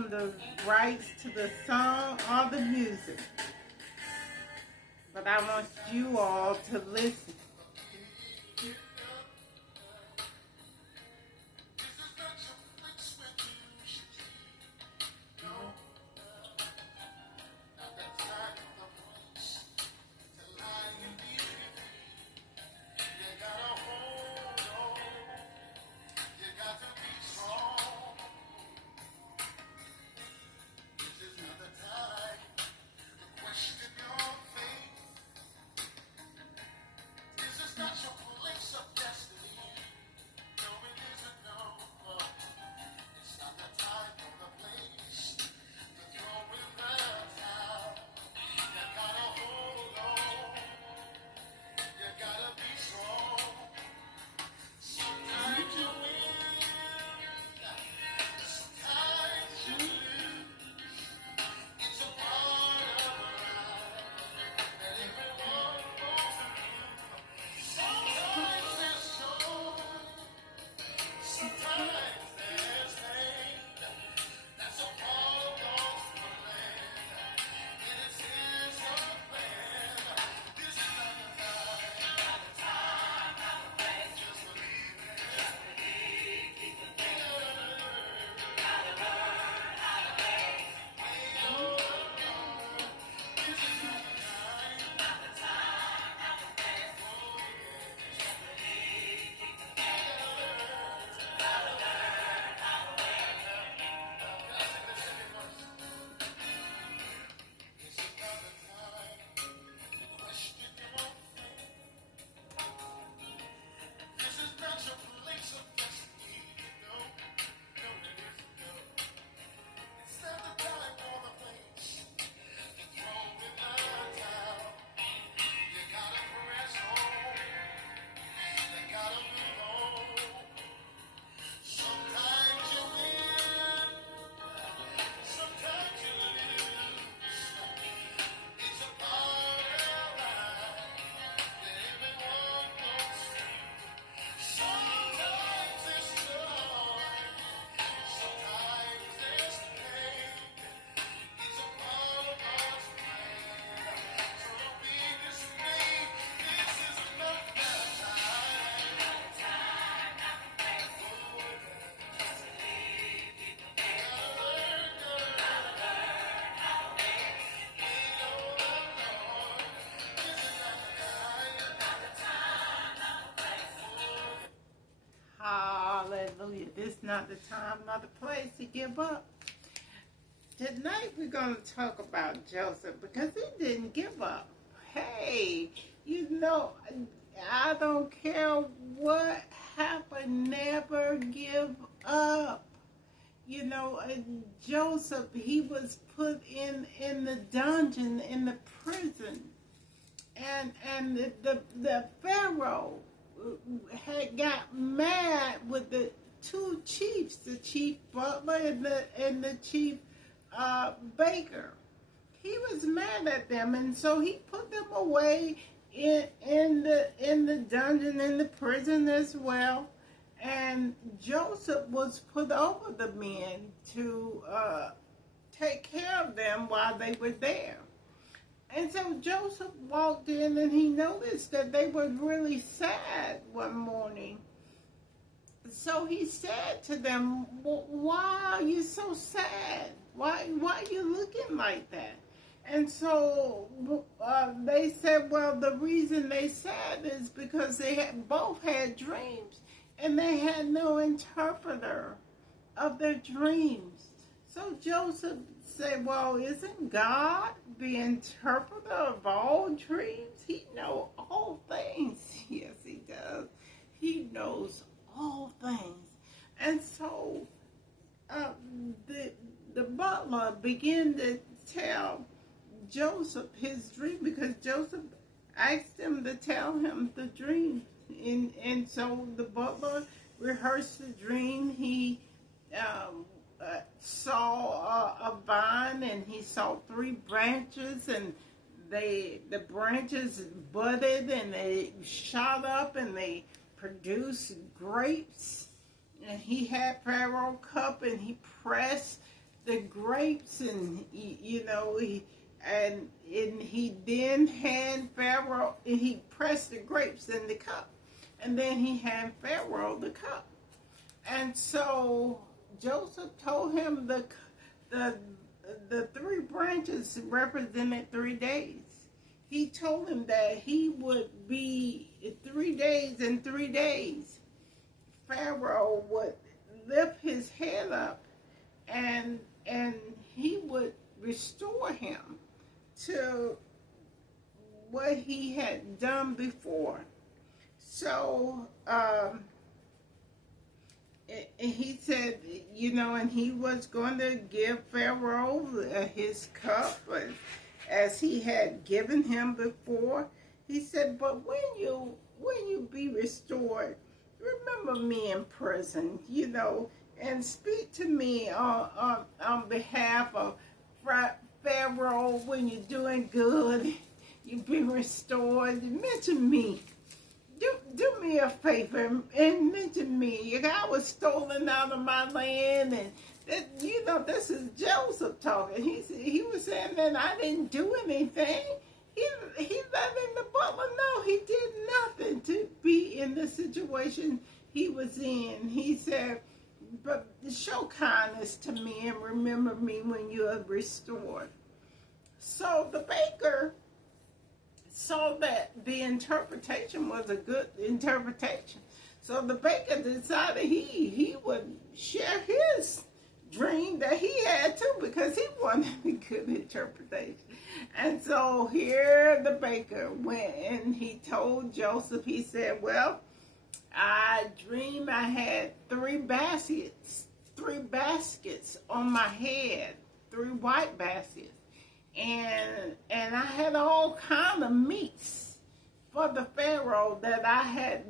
own the rights to the song or the music. But I want you all to listen. Hallelujah. This is not the time, not the place to give up. Tonight we're going to talk about Joseph because he didn't give up. Hey, I don't care what happened, never give up. Joseph, he was put in the dungeon, in the prison. And the Pharaoh had got mad with the two chiefs, the chief butler and the chief baker. He was mad at them, and so he put them away in the dungeon, in the prison as well. And Joseph was put over the men to take care of them while they were there. And so Joseph walked in and he noticed that they were really sad one morning. So he said to them, "Why are you so sad? Why are you looking like that?" And so they said, well, the reason they said is because they both had dreams and they had no interpreter of their dreams. So Joseph said, well, isn't God the interpreter of all dreams? He knows all things. Yes, he does. He knows all things. And so the butler began to tell Joseph his dream, because Joseph asked him to tell him the dream. And so the butler rehearsed the dream. He saw a vine, and he saw 3 branches, and the branches budded and they shot up and they produced grapes. And he had Pharaoh's cup, and he pressed the grapes, and he then hand Pharaoh, and he pressed the grapes in the cup, and then he hand Pharaoh the cup. And so Joseph told him the 3 branches represented 3 days. He told him that he would be 3 days and 3 days. Pharaoh would lift his head up, and he would restore him to what he had done before. So he said, and he was going to give Pharaoh his cup as he had given him before. He said, but when you be restored, remember me in prison, and speak to me on behalf of Pharaoh when you're doing good, you've been restored. Mention me. Do me a favor and mention me. I was stolen out of my land, and this is Joseph talking. He was saying that I didn't do anything. He letting the butler know he did nothing to be in the situation he was in. He said, but show kindness to me and remember me when you are restored. So the baker saw that the interpretation was a good interpretation. So the baker decided he would share his dream that he had too, because he wanted a good interpretation. And so here the baker went and he told Joseph, he said, well, I dreamed I had 3 baskets on my head, 3 white baskets. And I had all kind of meats for the Pharaoh that I had,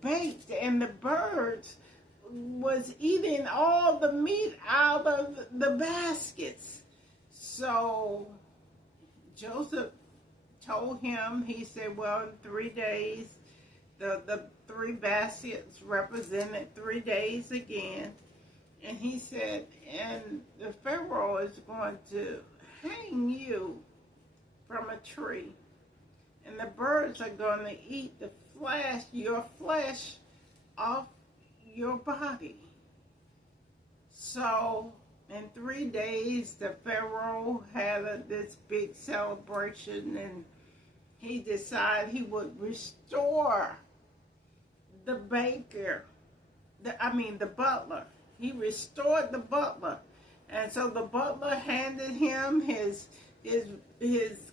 baked, and the birds was eating all the meat out of the baskets. So Joseph told him, he said, well, in 3 days, the 3 baskets represented 3 days again. And he said, and the Pharaoh is going to hang you from a tree, and the birds are going to eat your flesh off your body. So in 3 days, the Pharaoh had this big celebration, and he decided he would restore the butler. He restored the butler. And so the butler handed him his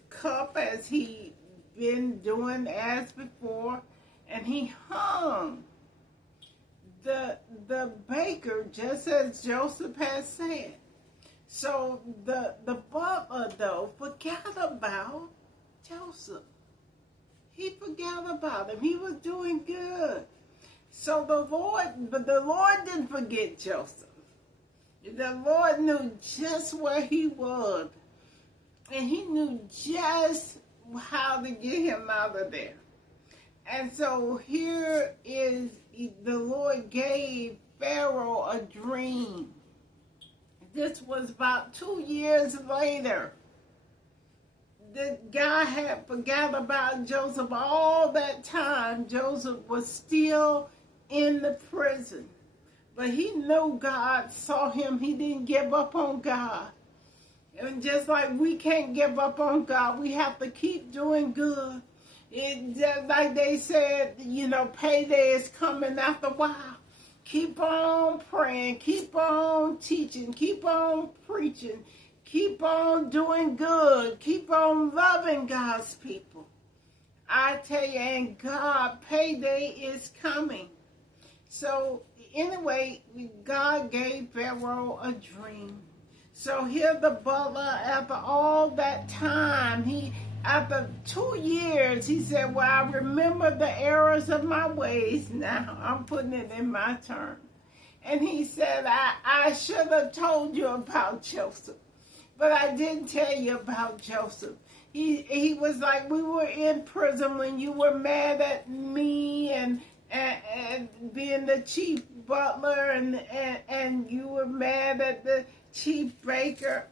cup as he been doing as before, and he hung the baker just as Joseph had said. So the butler though forgot about Joseph. He forgot about him. He was doing good. So the Lord didn't forget Joseph. The Lord knew just where he was, and he knew just how to get him out of there. And so here is, the Lord gave Pharaoh a dream. This was about 2 years later. The guy had forgot about Joseph all that time. Joseph was still in the prison. But he knew God saw him. He didn't give up on God. And just like we can't give up on God, we have to keep doing good. Just like they said, payday is coming after a while. Keep on praying. Keep on teaching. Keep on preaching. Keep on doing good. Keep on loving God's people. I tell you, and God, payday is coming. So anyway, God gave Pharaoh a dream. So here the butler, after all that time, after 2 years, he said, well, I remember the errors of my ways now. I'm putting it in my terms. And he said, I should have told you about Joseph, but I didn't tell you about Joseph. He was like, we were in prison when you were mad at me and being the chief butler, and you were mad at Chief Baker,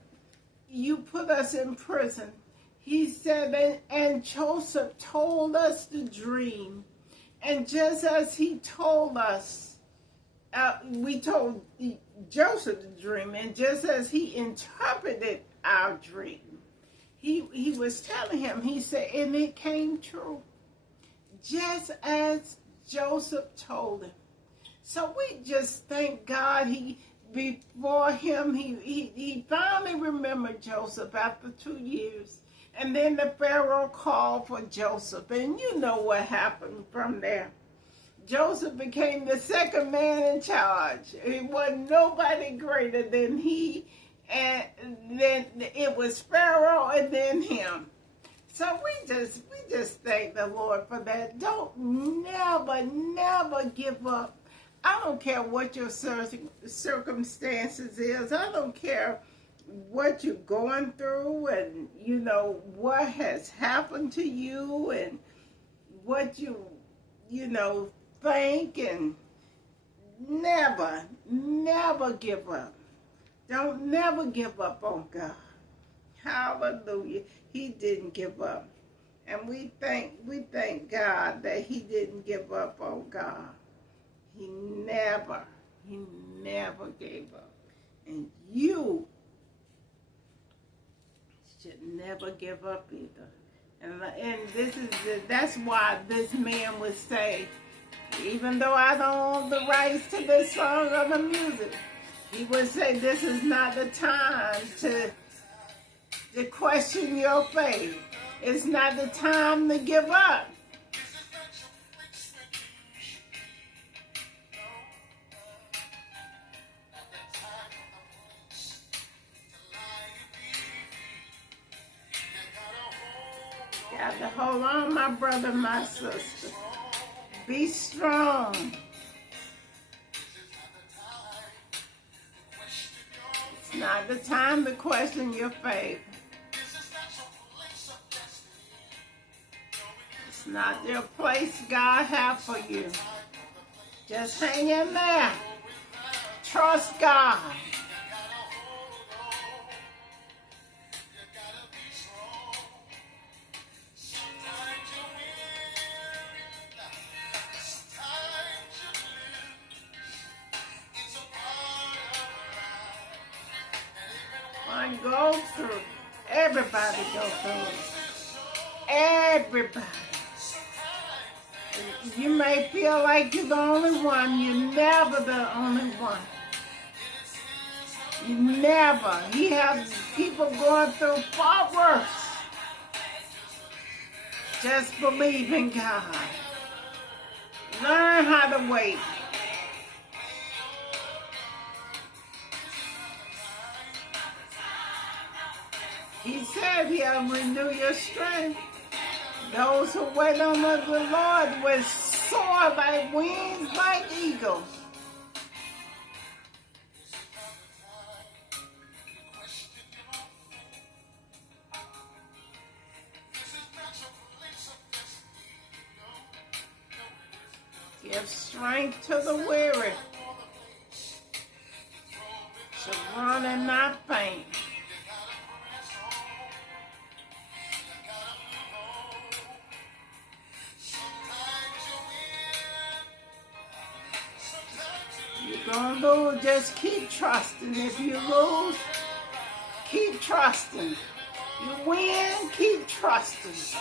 you put us in prison. He said, and Joseph told us the dream. And just as he told us, we told Joseph the dream, and just as he interpreted our dream, he was telling him, he said, and it came true, just as Joseph told him. So we just thank God. Before him, he finally remembered Joseph after 2 years. And then the Pharaoh called for Joseph. And you know what happened from there. Joseph became the second man in charge. It wasn't nobody greater than he. And then it was Pharaoh and then him. So we just thank the Lord for that. Don't never give up. I don't care what your circumstances is. I don't care what you're going through and, you know, what has happened to you and what you know, think, and never give up. Don't never give up on God. Hallelujah. He didn't give up. And we thank God that he didn't give up on God. He never gave up. And you should never give up either. And that's why this man would say, even though I don't own the rights to this song or the music, he would say, this is not the time to question your faith. It's not the time to give up. Got to hold on, my brother, my sister. Be strong. It's not the time to question your faith. It's not your place God has for you. Just hang in there. Trust God. Go through. Everybody go through it. Everybody. You may feel like you're the only one. You're never the only one. You never. He has people going through far worse. Just believe in God. Learn how to wait. He said he'll renew your strength. Those who wait on the Lord will soar like wings like eagles. Give strength to the weary. To run and not faint. You're going to lose, just keep trusting. If you lose, keep trusting. You win, keep trusting.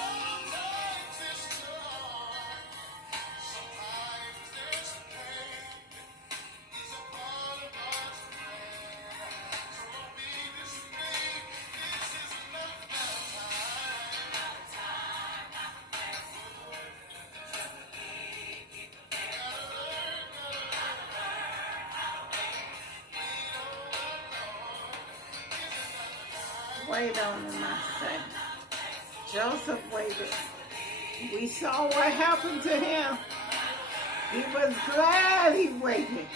Wait on him, I say. Joseph waited. We saw what happened to him. He was glad he waited.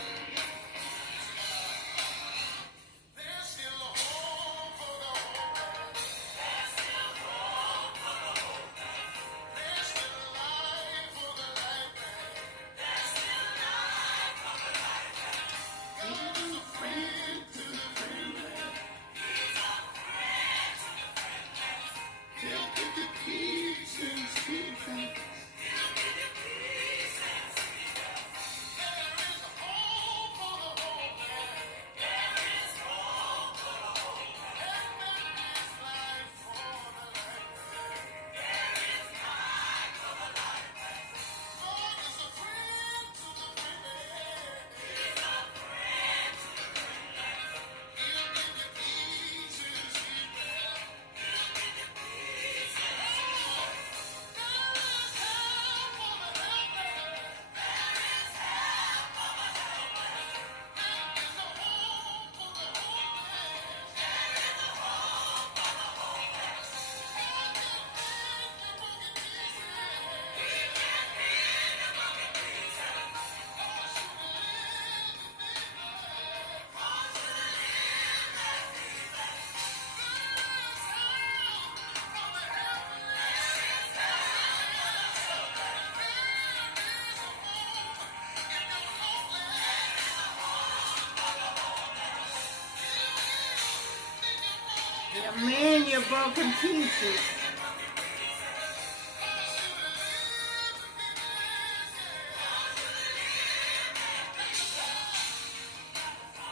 broken pieces.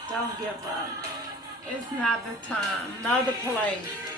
Don't give up. It's not the time, nor the place.